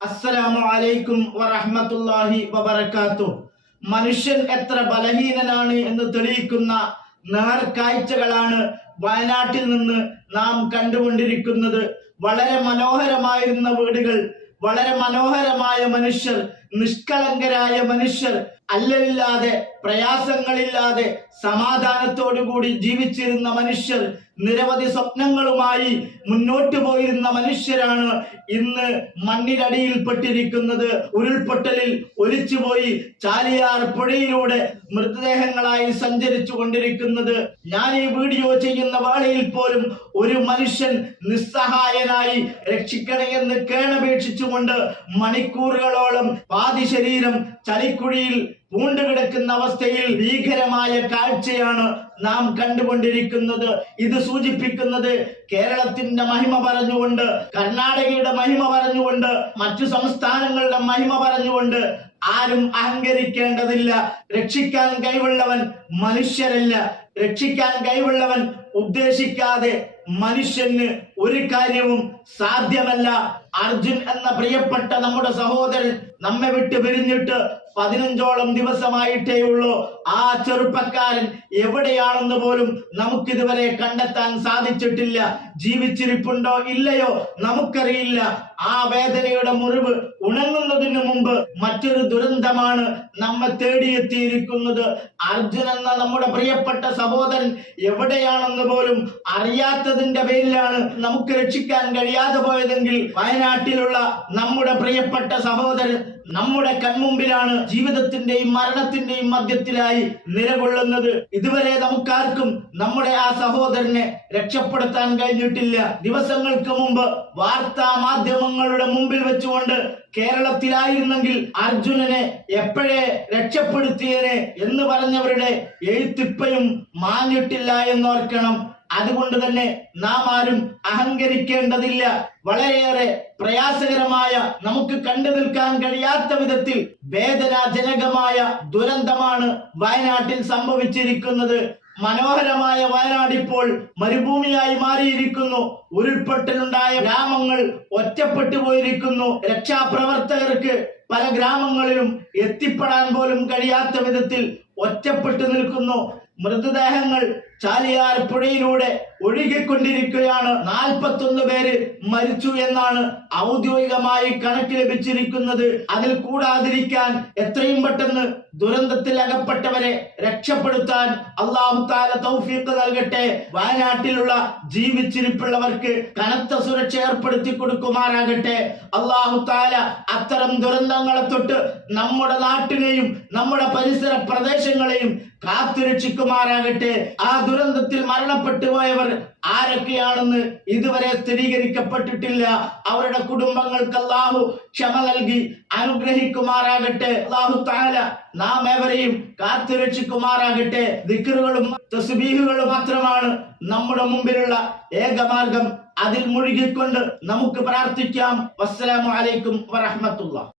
അസ്സലാമു അലൈക്കും വറഹ്മത്തുള്ളാഹി വബറകാത്തു. മനുഷ്യൻ എത്ര ബലഹീനനാണ് എന്ന് തെളിയിക്കുന്ന നേർക്കാഴ്ചകളാണ് വയനാട്ടിൽ നിന്ന് നാം കണ്ടുകൊണ്ടിരിക്കുന്നത്. വളരെ മനോഹരമായിരുന്ന വീടുകൾ വളരെ മനോഹരമായ മനുഷ്യർ നിഷ്കളങ്കരായ മനുഷ്യർ അല്ലല്ലാതെ പ്രയാസങ്ങളില്ലാതെ സമാധാനത്തോടുകൂടി ജീവിച്ചിരുന്ന മനുഷ്യർ നിരവധി സ്വപ്നങ്ങളുമായി മുന്നോട്ടു പോയിരുന്ന മനുഷ്യരാണ് ഇന്ന് മണ്ണിനടിയിൽപ്പെട്ടിരിക്കുന്നത് ഉരുൾപൊട്ടലിൽ ഒലിച്ചുപോയി ചാലിയാർ പുഴയിലൂടെ മൃതദേഹങ്ങളായി സഞ്ചരിച്ചു കൊണ്ടിരിക്കുന്നത്. ഞാൻ ഈ വീഡിയോ ചെയ്യുന്ന വേളയിൽ പോലും ഒരു മനുഷ്യൻ നിസ്സഹായനായി രക്ഷിക്കണേ എന്ന് കേണപേക്ഷിച്ചുകൊണ്ട് മണിക്കൂറുകളോളം പാതി ശരീരം ചളിക്കുഴിയിൽ പൂണ്ടുകിടക്കുന്ന അവസ്ഥയിൽ ഭീകരമായ കാഴ്ചയാണ് നാം കണ്ടുകൊണ്ടിരിക്കുന്നത്. ഇത് സൂചിപ്പിക്കുന്നത് കേരളത്തിന്റെ മഹിമ പറഞ്ഞുകൊണ്ട് കർണാടകയുടെ മഹിമ പറഞ്ഞുകൊണ്ട് മറ്റു സംസ്ഥാനങ്ങളുടെ മഹിമ പറഞ്ഞുകൊണ്ട് ആരും അഹങ്കരിക്കേണ്ടതില്ല. രക്ഷിക്കാൻ കഴിവുള്ളവൻ മനുഷ്യരല്ല. രക്ഷിക്കാൻ കഴിവുള്ളവൻ ഉദ്ദേശിക്കാതെ മനുഷ്യന് ഒരു കാര്യവും സാധ്യമല്ല. അർജുൻ എന്ന പ്രിയപ്പെട്ട നമ്മുടെ സഹോദരൻ നമ്മെ വിട്ട് പിരിഞ്ഞിട്ട് പതിനഞ്ചോളം ദിവസമായിട്ടേ ഉള്ളൂ. ആ ചെറുപ്പക്കാരൻ എവിടെയാണെന്ന് പോലും നമുക്കിതുവരെ കണ്ടെത്താൻ സാധിച്ചിട്ടില്ല. ജീവിച്ചിരിപ്പുണ്ടോ ഇല്ലയോ നമുക്കറിയില്ല. ആ വേദനയുടെ മുറിവ് ഉണങ്ങുന്നതിന് മുമ്പ് മറ്റൊരു ദുരന്തമാണ് നമ്മെ തേടിയെത്തിയിരിക്കുന്നത്. അർജുൻ എന്ന നമ്മുടെ പ്രിയപ്പെട്ട സഹോദരൻ എവിടെയാണെന്ന് പോലും അറിയാത്തതിന്റെ പേരിലാണ് നമുക്ക് രക്ഷിക്കാൻ കഴിയാതെ പോയതെങ്കിൽ വയനാട്ടിലുള്ള നമ്മുടെ പ്രിയപ്പെട്ട സഹോദരൻ നമ്മുടെ കൺമുമ്പിലാണ് ജീവിതത്തിന്റെയും മരണത്തിന്റെയും മധ്യത്തിലായി നിലകൊള്ളുന്നത്. ഇതുവരെ നമുക്കാർക്കും നമ്മുടെ ആ സഹോദരനെ രക്ഷപ്പെടുത്താൻ കഴിഞ്ഞിട്ടില്ല. ദിവസങ്ങൾക്ക് മുമ്പ് വാർത്താ മാധ്യമങ്ങളുടെ മുമ്പിൽ വെച്ചുകൊണ്ട് കേരളത്തിലായിരുന്നെങ്കിൽ അർജുനനെ എപ്പോഴേ രക്ഷപ്പെടുത്തിയനെ എന്ന് പറഞ്ഞവരുടെ എഴുത്തിപ്പയും മാഞ്ഞിട്ടില്ല എന്നോർക്കണം. അതുകൊണ്ട് തന്നെ നാം ആരും അഹങ്കരിക്കേണ്ടതില്ല. വളരെയേറെ പ്രയാസകരമായ നമുക്ക് കണ്ടു നിൽക്കാൻ കഴിയാത്ത വിധത്തിൽ വേദനാജനകമായ ദുരന്തമാണ് വയനാട്ടിൽ സംഭവിച്ചിരിക്കുന്നത്. മനോഹരമായ വയനാട് ഇപ്പോൾ മരുഭൂമിയായി മാറിയിരിക്കുന്നു. ഉരുൾപൊട്ടലുണ്ടായ ഗ്രാമങ്ങൾ ഒറ്റപ്പെട്ടു പോയിരിക്കുന്നു. രക്ഷാപ്രവർത്തകർക്ക് പല ഗ്രാമങ്ങളിലും എത്തിപ്പെടാൻ പോലും കഴിയാത്ത വിധത്തിൽ ഒറ്റപ്പെട്ടു നിൽക്കുന്നു. മൃതദേഹങ്ങൾ ചാലിയാർ പുഴയിലൂടെ ഒഴുകിക്കൊണ്ടിരിക്കുകയാണ്. നാൽപ്പത്തൊന്ന് പേര് മരിച്ചു എന്നാണ് ഔദ്യോഗികമായി കണക്ക് ലഭിച്ചിരിക്കുന്നത്. അതിൽ കൂടാതിരിക്കാൻ എത്രയും പെട്ടെന്ന് ദുരന്തത്തിൽ അകപ്പെട്ടവരെ രക്ഷപ്പെടുത്താൻ അള്ളാഹു താല തൗഫീഖ് നൽകട്ടെ. വയനാട്ടിലുള്ള ജീവിച്ചിരിപ്പുള്ളവർക്ക് കനത്ത സുരക്ഷ ഏർപ്പെടുത്തി കൊടുക്കുമാറാകട്ടെ. അള്ളാഹു താല അത്തരം ദുരന്തങ്ങളെ തൊട്ട് നമ്മുടെ നാട്ടിനെയും നമ്മുടെ പരിസര പ്രദേശങ്ങളെയും കാത്തുരക്ഷിക്കുമാറാകട്ടെ. ആ ദുരന്തത്തിൽ മരണപ്പെട്ടു പോയവർ ആരൊക്കെയാണെന്ന് ഇതുവരെ സ്ഥിരീകരിക്കപ്പെട്ടിട്ടില്ല. അവരുടെ കുടുംബങ്ങൾക്ക് അല്ലാഹു ക്ഷമ നൽകി അനുഗ്രഹിക്കുമാറാകട്ടെ. അല്ലാഹു താല നാം ഏവരെയും കാത്തുരക്ഷിക്കുമാറാകട്ടെ. ദിക്കറുകളും തസ്ബീഹുകളും മാത്രമാണ് നമ്മുടെ മുമ്പിലുള്ള ഏകമാർഗം. അതിൽ മുഴുകിക്കൊണ്ട് നമുക്ക് പ്രാർത്ഥിക്കാം. വസ്സലാമു അലൈക്കും വറഹ്മത്തുള്ളാഹി.